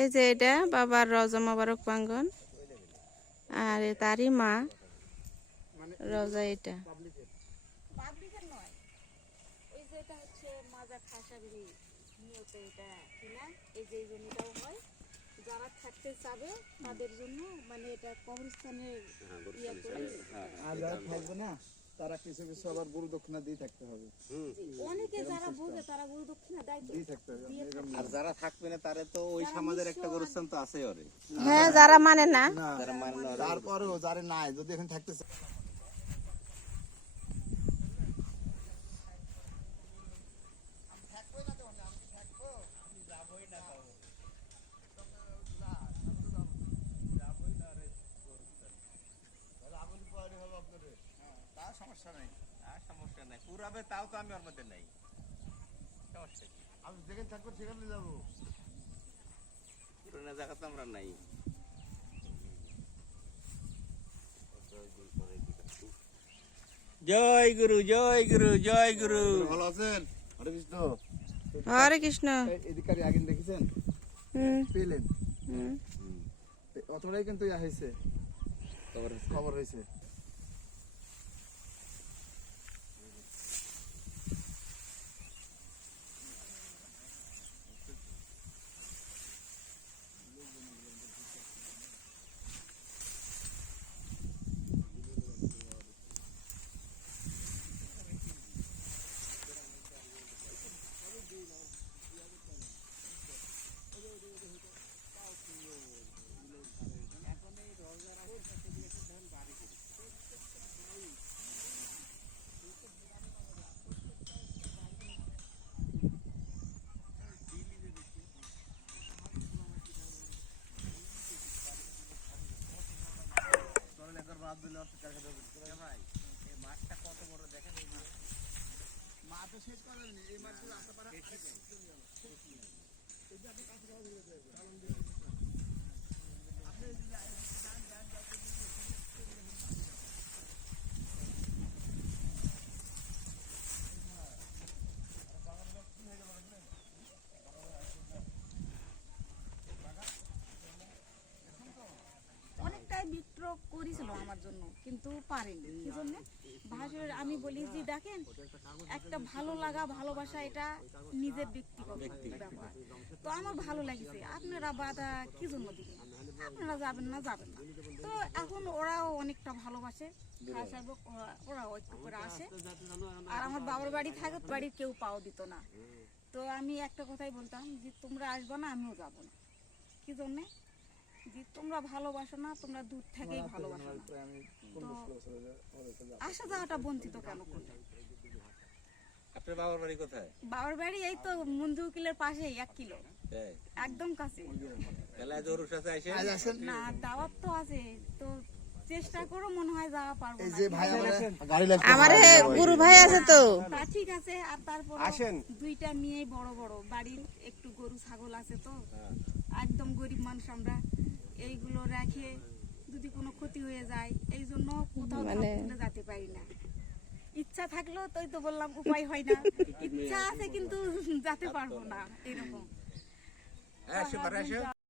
এই যে এটা বাবার রওজা মোবারক প্রাঙ্গণ, আর তারই মা রওজা। এটা পাবলিকের নয়, ওই যে এটা হচ্ছে মাজা খাসাবিলি নিয়ত, এটা কিনা এই যে জমিটাও হয় যারা থাকতে চাবে তাদের জন্য, মানে এটা কবরস্থানের ইয়া করে। আর যারা থাকবে না তারা কিছু কিছু আবার গুরু দক্ষিণা দিয়ে থাকতে হবে। অনেকে যারা বোঝে তারা গুরু দক্ষিণা দেয় তো। দিয়ে থাকতে হবে। আর যারা থাকবে না তারে তো ওই সমাজের একটা গরুস্থান তো আছে ওরে। হ্যাঁ, যারা মানে না না, যারা মানে না ওরা তারপরেও যারা নাই, যদি এখানে থাকতে চায় তার সমস্যা নাই। আর সমস্যা নাই, পুরাবে তাও তো আমি ওর মধ্যে নাই, সমস্যা কি? আমি যেখানে থাকবো সেখানে যাবো। পুরানো জায়গা তো আমরা নাই। জয় গুরু, জয় গুরু, জয় গুরু। ভালো আছেন? হরে কৃষ্ণ। হরে কৃষ্ণ। এদিকে আগে দেখেছেন? পেলেন অতটাই কিন্তু ইয়া হয়েছে, খবর হয়েছে। মাছটা কত বড় দেখেন, এই মাছ। মাছ শেষ করেন এই মাছগুলো আসতে পারে। অনেকটাই বিদ্রোহ করেছিল আমার জন্য, কিন্তু পারেনি। কি জন্য? ভাষার আমি বলি যে দেখেন, একটা ভালো লাগা ভালোবাসা এটা নিজের ব্যক্তিগত ব্যাপার। তো আমার ভালো লাগছে, আপনারা বাধা কি জন্য দিবেন? আপনারা যাবেন না, যাবেন না। তো এখন ওরাও অনেকটা ভালোবাসে, ওরাও একটু করে আসে। আর আমার বাবার বাড়ি থাকে, বাড়ির কেউ পাও দিত না। তো আমি একটা কথাই বলতাম যে তোমরা আসবে না, আমিও যাবো না। কি জন্যে? যে তোমরা ভালোবাসো না, তোমরা দূর থেকেই ভালোবাসো না, তো আসা যাওয়াটা বঞ্চিত কেন করলে? আপনার বাবার বাড়ি কোথায়? বাবার বাড়ি এই তো মন্দির উকিলের পাশেই, 1 কিলো, তাই? একদম কাছে। তাহলে আজ ওর সাথে আসে। না, দাওয়াত তো আছে, তো চেষ্টা করো, মনে হয় যাওয়া পারবো এই না। যে ভাই গাড়ি লাগবে, আমার গুরু ভাই আছে তো। তা ঠিক আছে। আর তারপর 2টা মেয়ে বড় বড়, বাড়ির একটু গরু ছাগল আছে, তো একদম গরিব মানুষ আমরা, এইগুলো রেখে যদি কোনো ক্ষতি হয়ে যায়, এই জন্য কোথাও তুলে যেতে পারি না। ইচ্ছা থাকলেও তো তো বললাম উপায় হয় না। ইচ্ছা আছে কিন্তু যেতে পারবো না, এরকম।